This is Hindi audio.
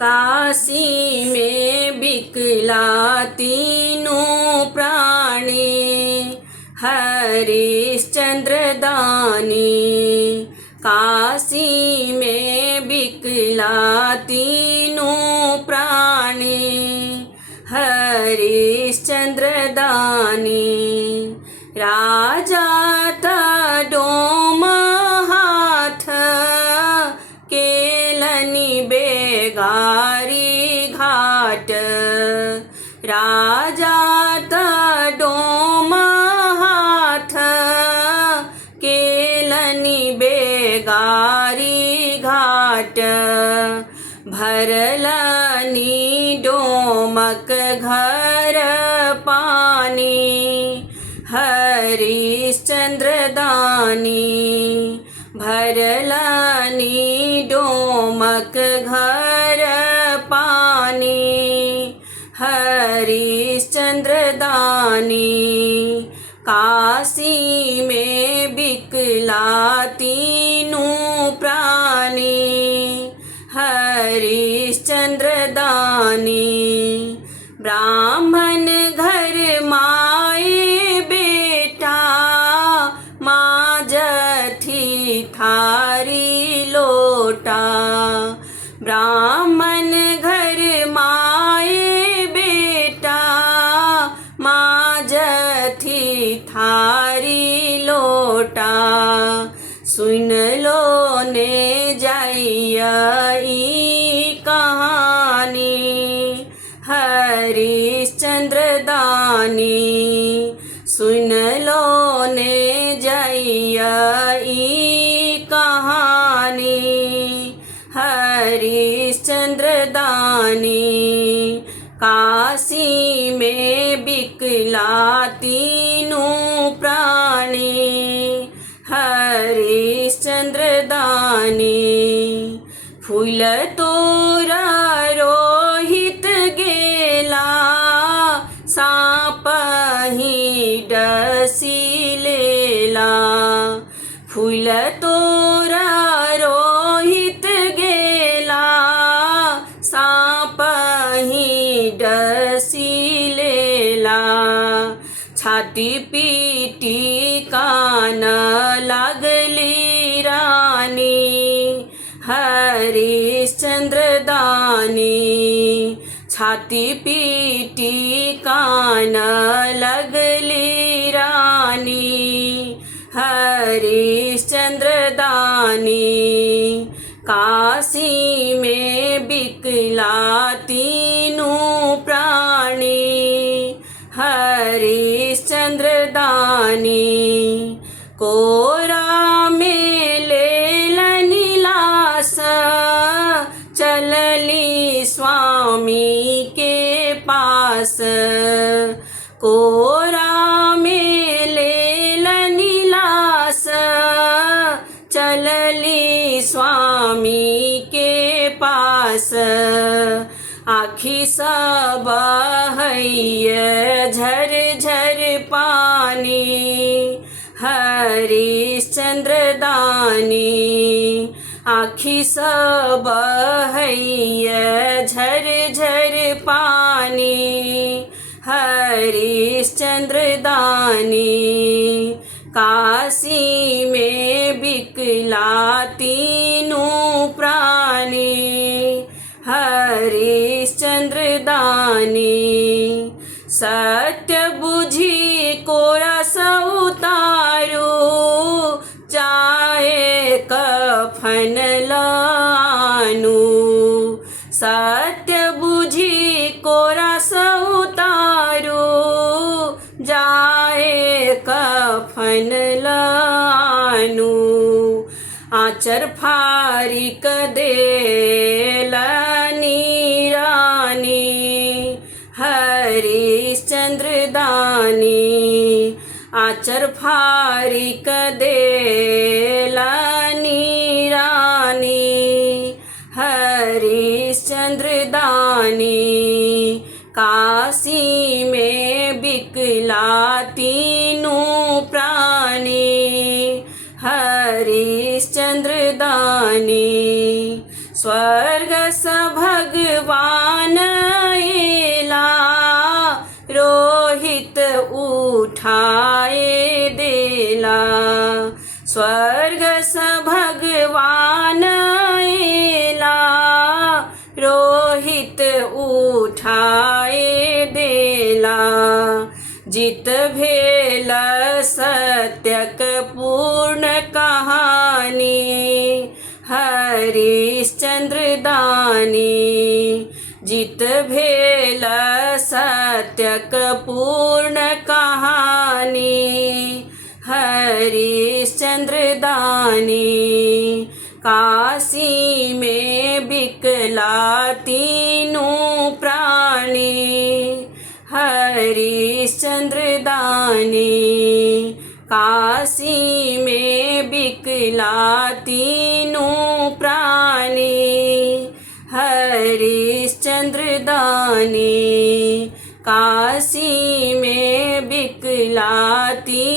काशी में बिकला तीनों प्राणी, हरिश्चंद्र दानी। काशी में बिकला तीनों प्राणी, हरिश्चंद्र दानी। राजा था डोम हाथ, केलनी बेगारी घाट। राजा था डोम हाथ, केलनी बेगारी घाट। भरलनी डोमक घर पानी, हरिश्चंद्र दानी। भरलनी डोमक घर पानी, हरिश्चंद्र दानी। काशी में बिकला तीनों प्राणी, हरिश्चंद्र दानी। ब्राह्मण घर माए बेटा, माजथी थारी लोटा। ब्राह्मण घर माए बेटा, माजथी थारी लोटा। सुन लो ने जाइया ई कहानी, हरिश्चंद्र दानी। सुन लो ने जाइया ई कहानी, हरिश्चंद्र दानी। काशी में बिकला तीनों प्राणी, हरिश्चंद्र दानी। फूल तोरा रोहित गेला, साप ही डसी लेला। फूल तोरा रोहित गेला, साप ही डसी लेला। छाती पीटी कान लागली रानी, हरिश्चंद्र दानी। छाती पीटी कान लगली रानी, हरिश्चंद्र दानी। काशी में बिकला तीनों प्राणी, हरिश्चंद्र दानी। कोरा में लेलनी लास, चलली स्वामी के पास। कोरा में लेलनी लास, चलली स्वामी के पास। आखी सब है झर झर पानी, हरिश्चंद्र दानी। आखी सब है झर झर पानी, हरिश्चंद्र दानी। काशी में बिकला तीनों प्राणी, हरिश्चंद्र दानी। सत्य बुझी कोरा सउतारू, चाहे कफन लानू। सत्य बुझी कोरा सउतारू, जाए कफन लानू। आचर फारिक देलनी रानी, हरिश्चंद्र दानी। आचर फारिक देलनी रानी, हरिश्चंद्र दानी। काशी में बिकला तीनों प्राणी, हरिश्चंद्र दानी। स्वर्ग स भगवान एला रोहित उठाए देला। स्वर्ग स भगवान एला रोहित उठाए देला। जित भेल सत्यक पूर्ण कहानी हरिश्चंद्र दानी। जित भेल सत्यक पूर्ण कहानी हरिश्चंद्र दानी। काशी में बिकला तीनों प्राणी हरिश्चंद्र दानी। काशी में बिकला तीनों प्राणी हरिश्चंद्र दानी। काशी में बिकला तीनों